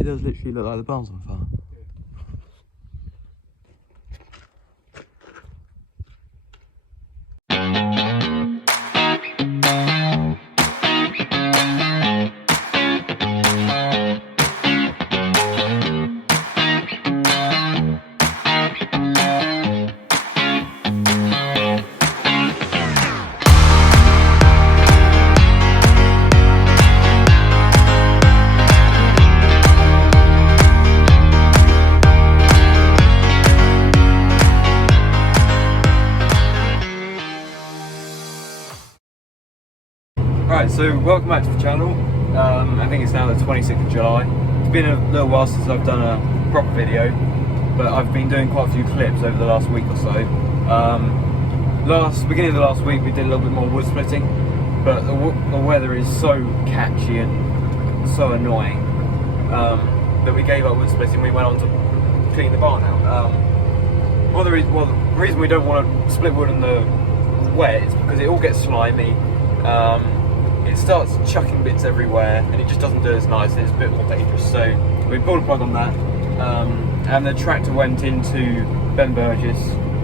It does literally look like the barn's on fire. Right, so welcome back to the channel. I think it's now the 26th of July. It's been a little while since I've done a proper video, but I've been doing quite a few clips over the last week or so. Beginning of the last week we did a little bit more wood splitting, but the weather is so catchy and so annoying that we gave up wood splitting. We went on to clean the barn out. The reason we don't want to split wood in the wet is because it all gets slimy. It starts chucking bits everywhere and it just doesn't do as nice and it's a bit more dangerous. So we pulled a plug on that, and the tractor went into Ben Burgess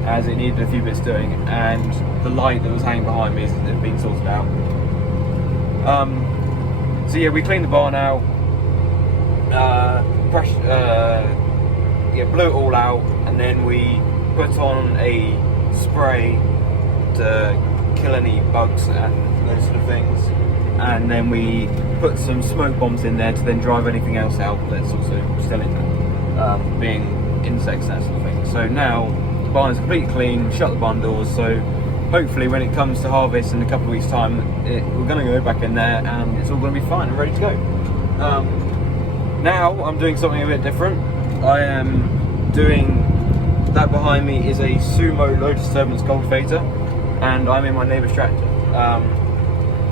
as it needed a few bits doing, and the light that was hanging behind me had been sorted out. So yeah, we cleaned the barn out, blew it all out, and then we put on a spray to kill any bugs and those sort of things, and then we put some smoke bombs in there to then drive anything else out that's also still in there, being insects, that sort of thing. So now the barn is completely clean, shut the barn doors, so hopefully when it comes to harvest in a couple of weeks time, we're going to go back in there and it's all going to be fine and ready to go. Now I'm doing something a bit different. I am doing, that behind me is a Sumo low disturbance cultivator, and I'm in my neighbour's tractor.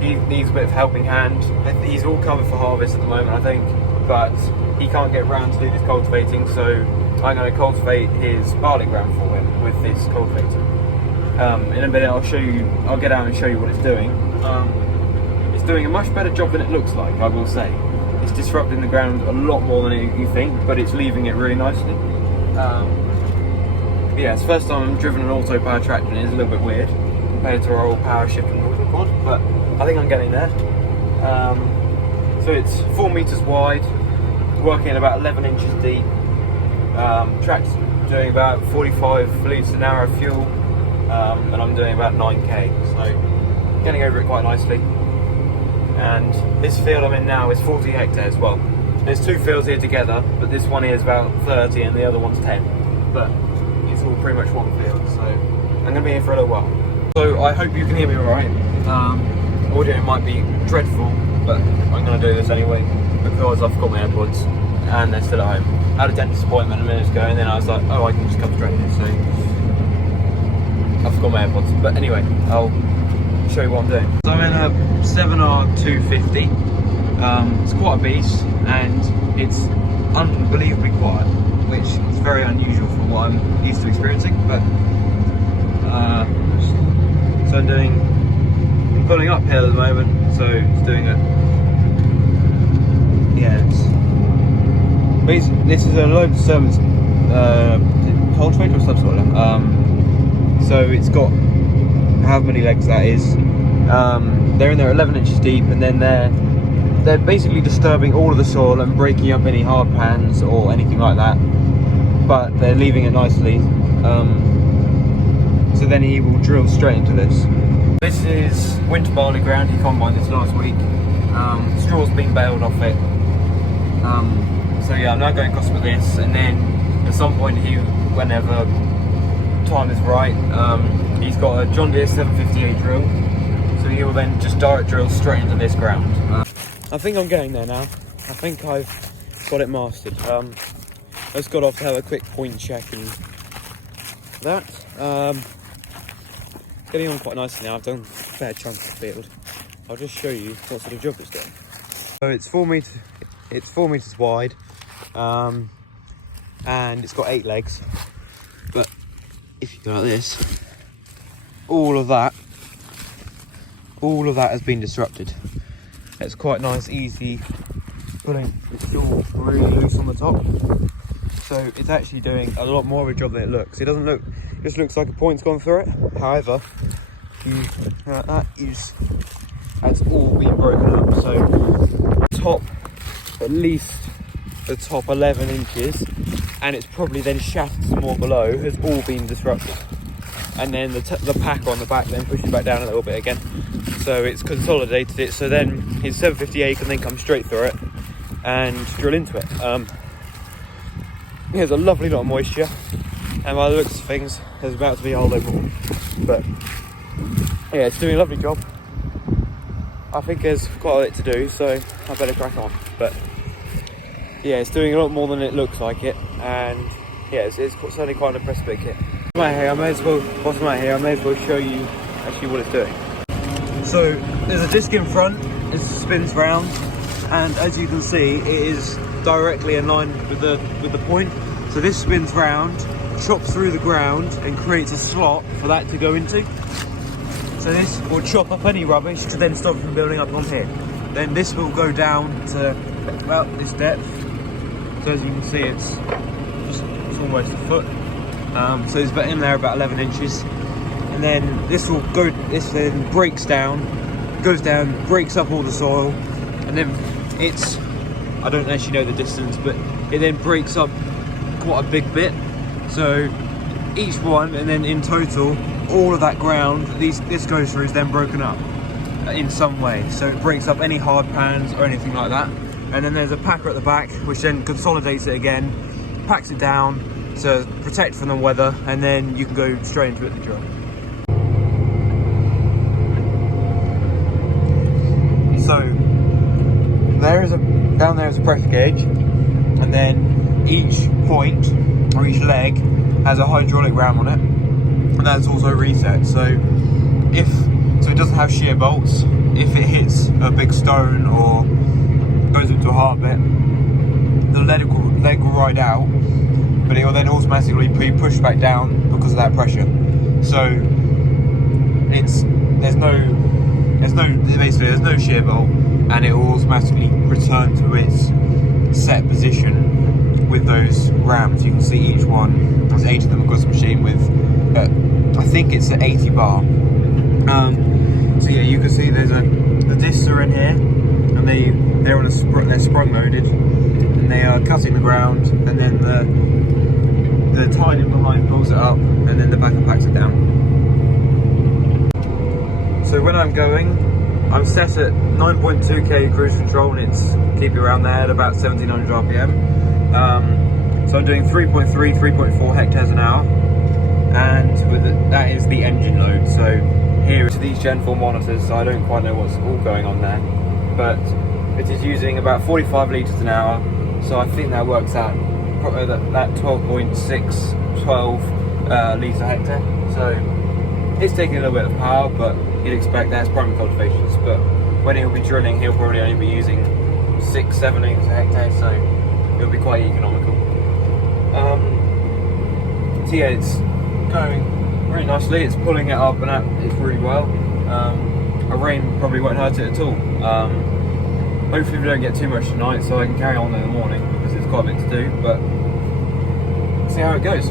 He needs a bit of helping hand. He's all covered for harvest at the moment, I think, but he can't get around to do this cultivating, so I'm going to cultivate his barley ground for him with this cultivator. In a minute I'll get out and show you what it's doing. It's doing a much better job than it looks like, I will say. It's disrupting the ground a lot more than you think, but it's leaving it really nicely. Yeah, it's the first time I've driven an auto power tractor and it's a little bit weird compared to our old power shift and water pod, but I think I'm getting there. So it's 4 meters wide, working at about 11 inches deep. Tractor's doing about 45 litres an hour of fuel, and I'm doing about 9k, so getting over it quite nicely. And this field I'm in now is 40 hectares. Well, there's two fields here together, but this one here is about 30 and the other one's 10. But it's all pretty much one field, so I'm going to be here for a little while. So I hope you can hear me alright. Audio might be dreadful, but I'm going to do this anyway because I've got my AirPods and they're still at home. I had a dentist appointment a minute ago and then I was like, oh, I can just come straight here, so I've got my AirPods. But anyway, I'll show you what I'm doing. So I'm in a 7R250. It's quite a beast and it's unbelievably quiet, which is very unusual for what I'm used to experiencing. But so I'm pulling uphill at the moment, so it's doing it. Yeah, this is a low disturbance cultivator or subsoiler. So it's got how many legs that is. They're in there 11 inches deep, and then they're basically disturbing all of the soil and breaking up any hard pans or anything like that, but they're leaving it nicely. So then he will drill straight into this. This is winter barley ground. He combined this last week. Straw's been baled off it. So yeah, I'm now going across with this, and then at some point whenever time is right, he's got a John Deere 758 drill, so he will then just direct drill straight into this ground. I think I'm getting there now. I think I've got it mastered. I just got off to have a quick point check and that. Getting on quite nicely now. I've done a fair chunk of the field. I'll just show you what sort of job it's doing. So it's 4 meters wide, and it's got 8 legs. But if you go like this, all of that has been disrupted. It's quite nice, easy it's still really loose on the top. So it's actually doing a lot more of a job than it looks. It doesn't look, it just looks like a point's gone through it. However, that's all been broken up. So top, at least the top 11 inches, and it's probably then shattered some more below, has all been disrupted. And then the pack on the back then pushes back down a little bit again. So it's consolidated it, so then his 750A can then come straight through it and drill into it. There's a lovely lot of moisture, and by the looks of things, there's about to be a whole load more. But yeah, it's doing a lovely job. I think there's quite a bit to do, so I better crack on. But yeah, it's doing a lot more than it looks like it, and yeah, it's certainly quite an impressive bit of kit. Whilst I'm out here, I may as well show you actually what it's doing. So there's a disc in front, it spins round, and as you can see, it is directly in line with the point. So this spins round, chops through the ground, and creates a slot for that to go into. So this will chop up any rubbish to then stop it from building up on here. Then this will go down to about this depth. So as you can see, it's almost a foot. So it's in there about 11 inches. And then this then breaks down, goes down, breaks up all the soil, and then I don't actually know the distance, but it then breaks up quite a big bit. So each one, and then in total, all of that ground this goes through is then broken up in some way. So it breaks up any hard pans or anything like that. And then there's a packer at the back, which then consolidates it again, packs it down to protect from the weather, and then you can go straight into it to drill. So down there is a pressure gauge, and then each point or each leg has a hydraulic ram on it, and that's also reset. So it doesn't have shear bolts. If it hits a big stone or goes into a hard bit, the leg will ride out, but it will then automatically be pushed back down because of that pressure. So there's no shear bolt, and it will automatically return to its set position with those rams. You can see each one, there's 8 of them across the machine with, I think it's an 80 bar. So yeah, you can see the discs are in here, and they're sprung loaded, and they are cutting the ground, and then the tiling behind pulls it up, and then the backer packs it down. So when I'm going, I'm set at 9.2k cruise control, and it's keeping around there at about 1700 RPM. So I'm doing 3.4 hectares an hour, and that is the engine load. So here to these Gen 4 monitors, so I don't quite know what's all going on there, but it is using about 45 litres an hour, so I think that works out that 12 litres a hectare. So it's taking a little bit of power, but you'd expect that's primary cultivations. But when he'll be drilling, he'll probably only be using 6-7 litres a hectare, so it'll be quite economical. So yeah, it's going really nicely. It's pulling it up and out. It's really well. A rain probably won't hurt it at all. Hopefully we don't get too much tonight, so I can carry on in the morning, because there's quite a bit to do. But see how it goes.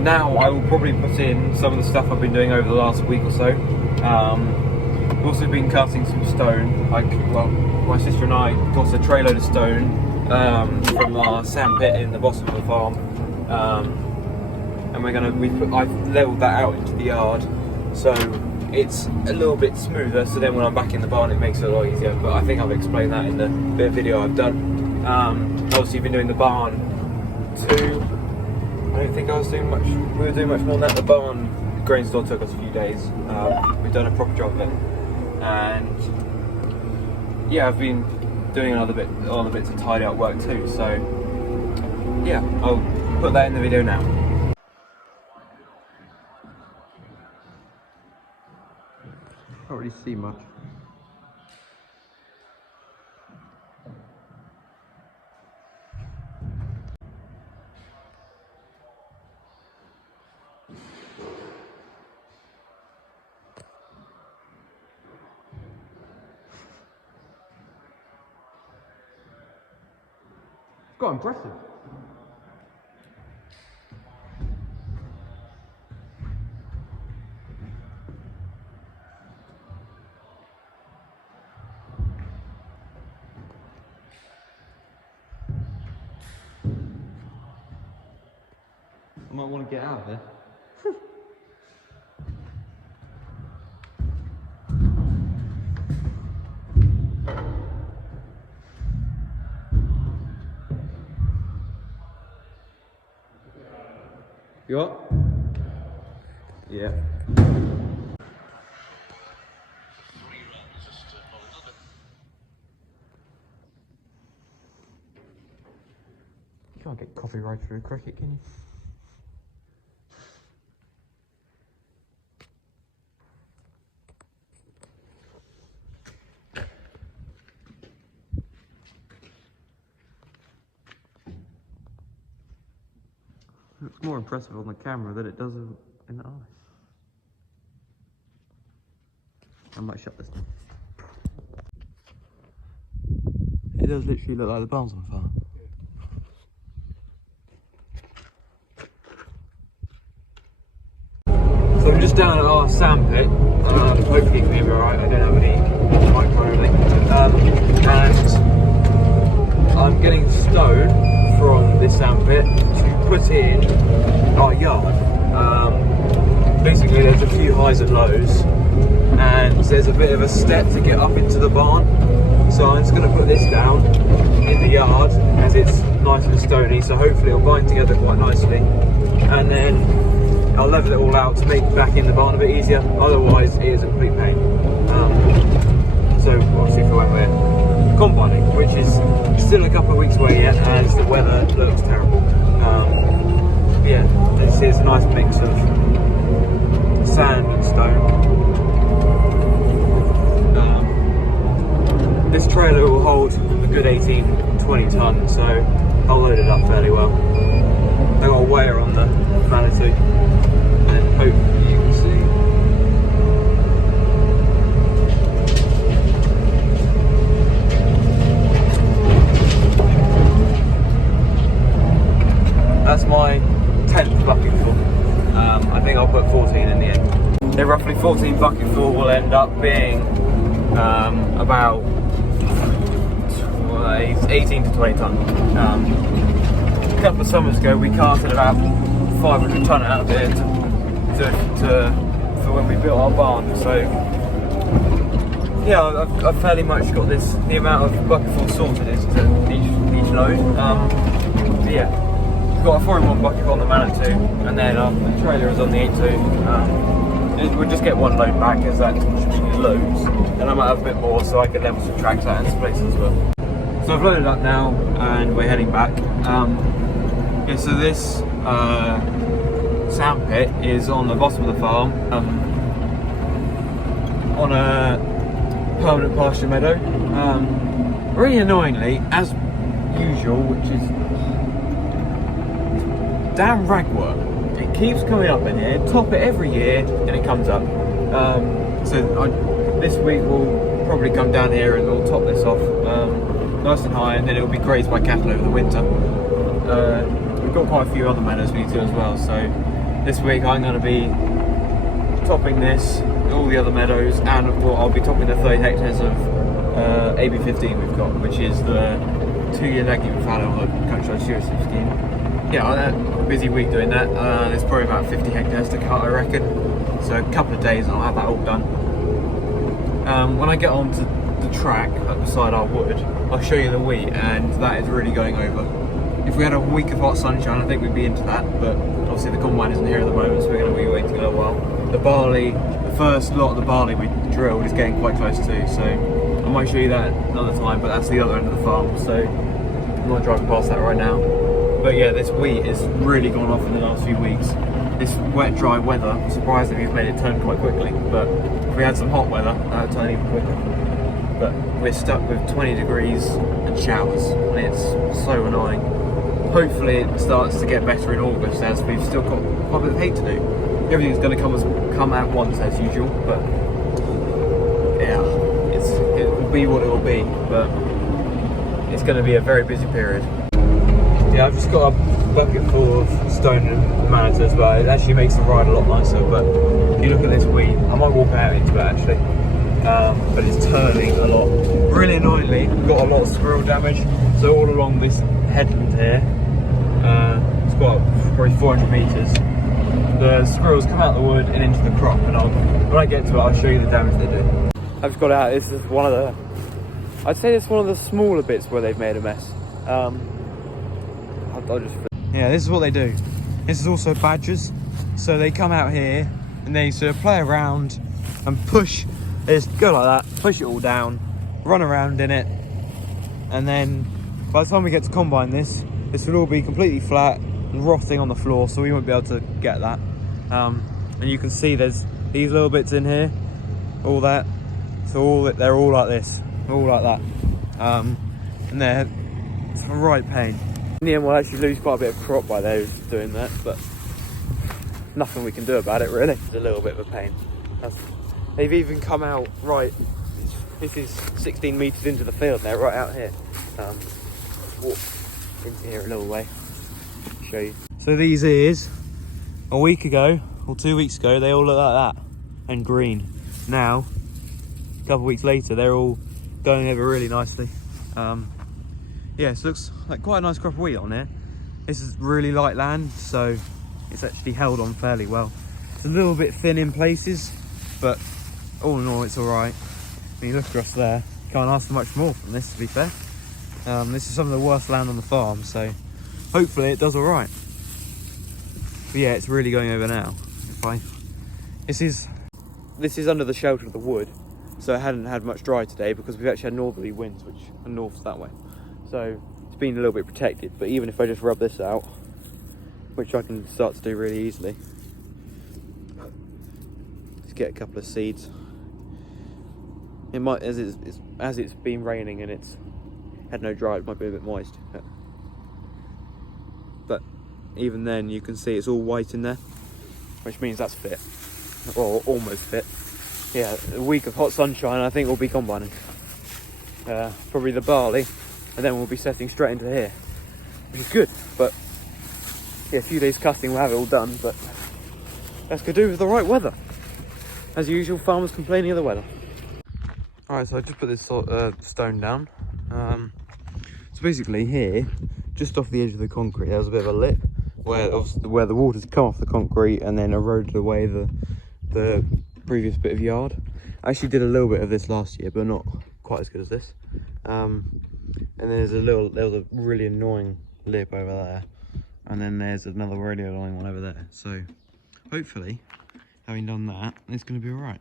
Now I will probably put in some of the stuff I've been doing over the last week or so. I've also been cutting some stone. My sister and I got a tray load of stone from our sand pit in the bottom of the farm, and I've levelled that out into the yard, so it's a little bit smoother. So then when I'm back in the barn, it makes it a lot easier. But I think I've explained that in the bit of video I've done. Obviously, been doing the barn too. I don't think we were doing much more than that. The barn grainstore took us a few days. We've done a proper job of it, and yeah, I've been doing other bits of tidy up work too. So yeah, I'll put that in the video now. Can't really see much. Quite impressive. I might want to get out of there. You what? Yeah. You can't get coffee right through a cricket, can you? It's more impressive on the camera than it does in the eyes. I might shut this down. It does literally look like the barn's on fire. So I'm just down at our sand pit. Hopefully you can hear me alright. I don't have any microphone or anything. And I'm getting stone from this sand pit to put in our yard. Basically there's a few highs and lows and there's a bit of a step to get up into the barn, so I'm just going to put this down in the yard as it's nice and stony, so hopefully it'll bind together quite nicely, and then I'll level it all out to make back in the barn a bit easier, otherwise it is a complete pain. So obviously for when we're combining, which is still a couple of weeks away yet as the weather looks terrible. Yeah, this is a nice mix of sand and stone. This trailer will hold a good 18-20 tonnes, so I'll load it up fairly well. I got a weigher on the Manitou, and hopefully you can see. That's my 10th bucketful. I think I'll put 14 in the end. A roughly 14 bucketful will end up being about 18 to 20 tonne. A couple of summers ago we carted about 500 tonne out of here for when we built our barn. So yeah, I've fairly much got this. The amount of bucketful sorted is to each load. Yeah, we've got a 4-in-1 bucket on the Manitou, and then the trailer is on the 8.2. We'll just get one load back as that should loads, and I might have a bit more so I can level some tracks out in some places as well. So I've loaded up now and we're heading back. Yeah, so this sand pit is on the bottom of the farm, on a permanent pasture meadow. Really annoyingly, as usual, which is damn ragwort. It keeps coming up in here, top it every year and it comes up. This week we'll probably come down here and we'll top this off nice and high, and then it'll be grazed by cattle over the winter. We've got quite a few other meadows we need to as well, so this week I'm going to be topping this, all the other meadows, and I'll be topping the 30 hectares of AB15 we've got, which is the 2-year legume fallow on the countryside stewardship scheme. Yeah, a busy week doing that. There's probably about 50 hectares to cut, I reckon. So a couple of days and I'll have that all done. When I get onto the track up beside our wood, I'll show you the wheat, and that is really going over. If we had a week of hot sunshine, I think we'd be into that, but obviously the combine isn't here at the moment, so we're going to be waiting a little while. The barley, the first lot of the barley we drilled is getting quite close too, so I might show you that another time, but that's the other end of the farm, so I'm not driving past that right now. But yeah, this wheat has really gone off in the last few weeks. This wet, dry weather, surprisingly, has made it turn quite quickly, but if we had some hot weather, that would turn even quicker. But we're stuck with 20 degrees and showers, and it's so annoying. Hopefully it starts to get better in August, as we've still got quite a bit of hay to do. Everything's going to come at once as usual, but yeah, it will be what it will be, but it's going to be a very busy period. Yeah, I've just got a bucket full of stone and manators, but it actually makes the ride a lot nicer. But if you look at this weed, I might walk out into it actually, but it's turning a lot. Really annoyingly, we've got a lot of squirrel damage. So all along this headland here, it's got probably 400 metres. The squirrels come out the wood and into the crop, and when I get to it, I'll show you the damage they do. I've just got out. This is one of the, I'd say it's one of the smaller bits where they've made a mess. Yeah, this is what they do. This is also badgers. So they come out here and they sort of play around and push. They just go like that, push it all down, run around in it, and then by the time we get to combine this will all be completely flat and rotting on the floor, so we won't be able to get that. And you can see there's these little bits in here, all that. So they're all like this, all like that, and it's a right pain. In the end, we'll actually lose quite a bit of crop by those doing that, but nothing we can do about it really. It's a little bit of a pain. They've even come out right. This is 16 metres into the field. They're right out here. Walk into here a little way. Show you. So these ears, a week ago or 2 weeks ago, they all look like that and green. Now, a couple of weeks later, they're all going over really nicely. Yeah, so it looks like quite a nice crop of wheat on here. This is really light land, so it's actually held on fairly well. It's a little bit thin in places, but all in all, it's all right. When you look across there, you can't ask for much more from this, to be fair. This is some of the worst land on the farm, so hopefully it does all right. But yeah, it's really going over now. This is under the shelter of the wood, so it hadn't had much dry today because we've actually had northerly winds, which are north that way. So it's been a little bit protected, but even if I just rub this out, which I can start to do really easily, just get a couple of seeds. It might, as it's been raining and it's had no dry, it might be a bit moist. But even then, you can see it's all white in there, which means that's fit, or almost fit. Yeah, a week of hot sunshine, I think we'll be combining. Probably the barley, and then we'll be setting straight into here, which is good. But yeah, a few days cutting, we'll have it all done, but that's to do with the right weather. As usual, farmers complaining of the weather. Alright, so I just put this stone down. So basically here, just off the edge of the concrete, there was a bit of a lip where the water's come off the concrete and then eroded away the previous bit of yard. I actually did a little bit of this last year, but not quite as good as this. And there was a really annoying lip over there, and then there's another really annoying one over there. So hopefully, having done that, it's going to be all right.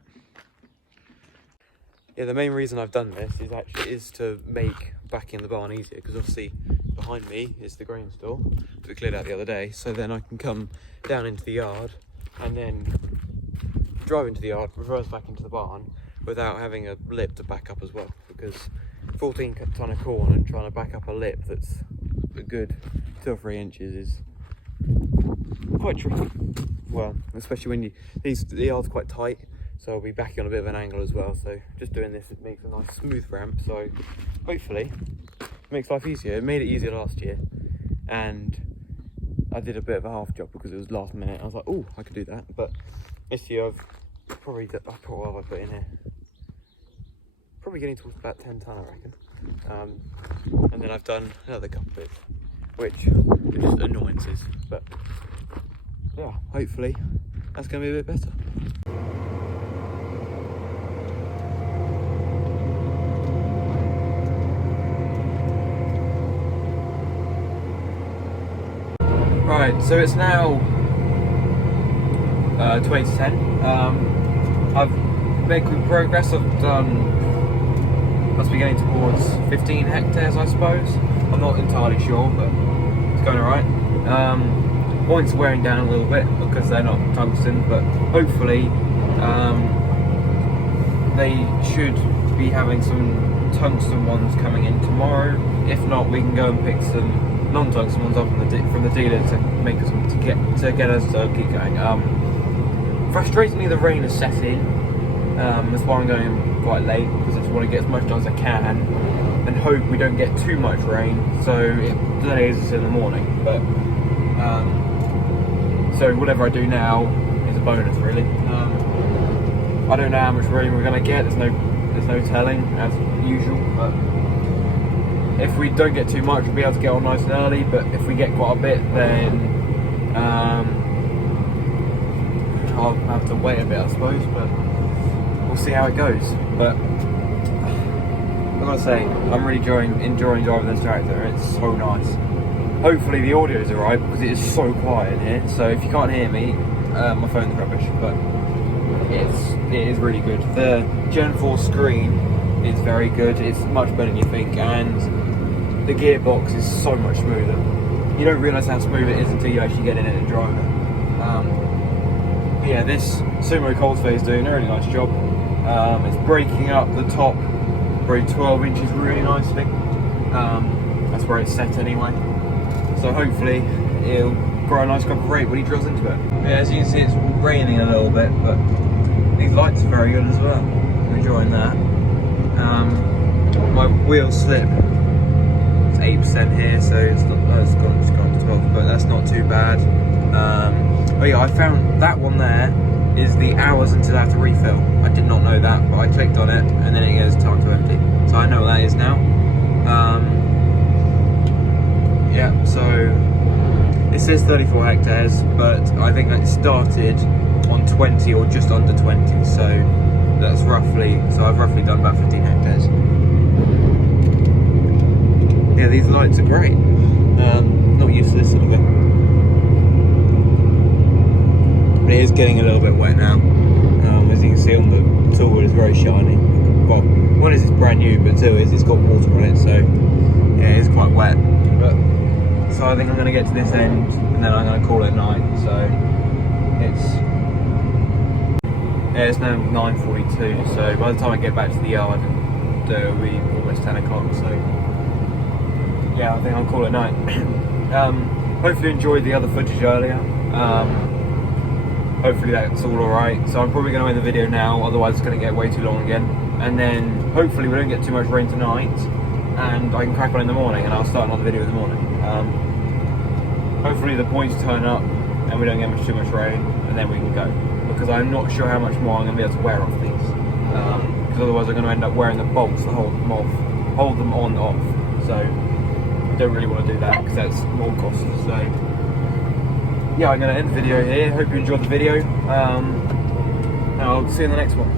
Yeah, the main reason I've done this is to make backing the barn easier, because obviously behind me is the grain store that we cleared out the other day. So then I can come down into the yard and then drive into the yard, reverse back into the barn without having a lip to back up as well, because 14 tonne of corn and trying to back up a lip that's a good 2 or 3 inches is quite tricky. Well, especially when the yard's quite tight, so I'll be backing on a bit of an angle as well. So just doing this, it makes a nice smooth ramp, so hopefully it makes life easier. It made it easier last year, and I did a bit of a half job because it was last minute. I was like, oh, I could do that. But this year I've probably what have I put in here? Probably getting towards about 10 tonne, I reckon. And then I've done another couple bits, which are just annoyances. But yeah, hopefully that's going to be a bit better. Right, so it's now 20 to 10. I've made good progress. I've done, must be getting towards 15 hectares, I suppose. I'm not entirely sure, but it's going alright. Points are wearing down a little bit because they're not tungsten, but hopefully they should be having some tungsten ones coming in tomorrow. If not, we can go and pick some non-tungsten ones up from the dealer to make us to get us to keep going. Frustratingly, the rain has set in. That's why I'm going quite late, because I just want to get as much done as I can and hope we don't get too much rain, so it delays us in the morning. But so whatever I do now is a bonus, really. I don't know how much rain we're going to get. There's no telling, as usual. But if we don't get too much, we'll be able to get on nice and early. But if we get quite a bit, then I'll have to wait a bit, I suppose. But we'll see how it goes. But I've got to say, I'm really enjoying driving this tractor. It's so nice. Hopefully the audio is alright, because it is so quiet here. So if you can't hear me, my phone's rubbish. But it is really good. The Gen 4 screen is very good. It's much better than you think, and the gearbox is so much smoother. You don't realise how smooth it is until you actually get in it and drive it. Yeah, this Sumo cold phase is doing a really nice job. It's breaking up the top probably 12 inches really nicely. That's where it's set anyway. So hopefully it'll grow a nice crop of rate when he drills into it. Yeah, as you can see, it's raining a little bit, but these lights are very good as well. I'm enjoying that. My wheel slip is 8% here, so it's gone to 12, but that's not too bad. Oh yeah, I found that one there is the hours until I have to refill. I did not know that, but I clicked on it and then it goes time to empty. So I know what that is now. Yeah, so it says 34 hectares, but I think that started on 20 or just under 20, so that's roughly, so I've roughly done about 15 hectares. Yeah, these lights are great. Not used to this sort of thing. But it is getting a little bit wet now. As you can see on the tool, it's very shiny. Well, one is it's brand new, but two is it's got water on it, so yeah, it's quite wet. But so I think I'm going to get to this end, and then I'm going to call it night. So it's now 9:42. So by the time I get back to the yard, it'll be almost 10 o'clock. So yeah, I think I'll call it night. Hopefully you enjoyed the other footage earlier. Hopefully that's all alright. So I'm probably going to end the video now, otherwise it's going to get way too long again. And then hopefully we don't get too much rain tonight, and I can crack on in the morning, and I'll start another video in the morning. Hopefully the points turn up and we don't get too much rain, and then we can go. Because I'm not sure how much more I'm going to be able to wear off these. Because otherwise I'm going to end up wearing the bolts to hold them on off. So I don't really want to do that, because that's more costly. So yeah, I'm going to end the video here. Hope you enjoyed the video. And I'll see you in the next one.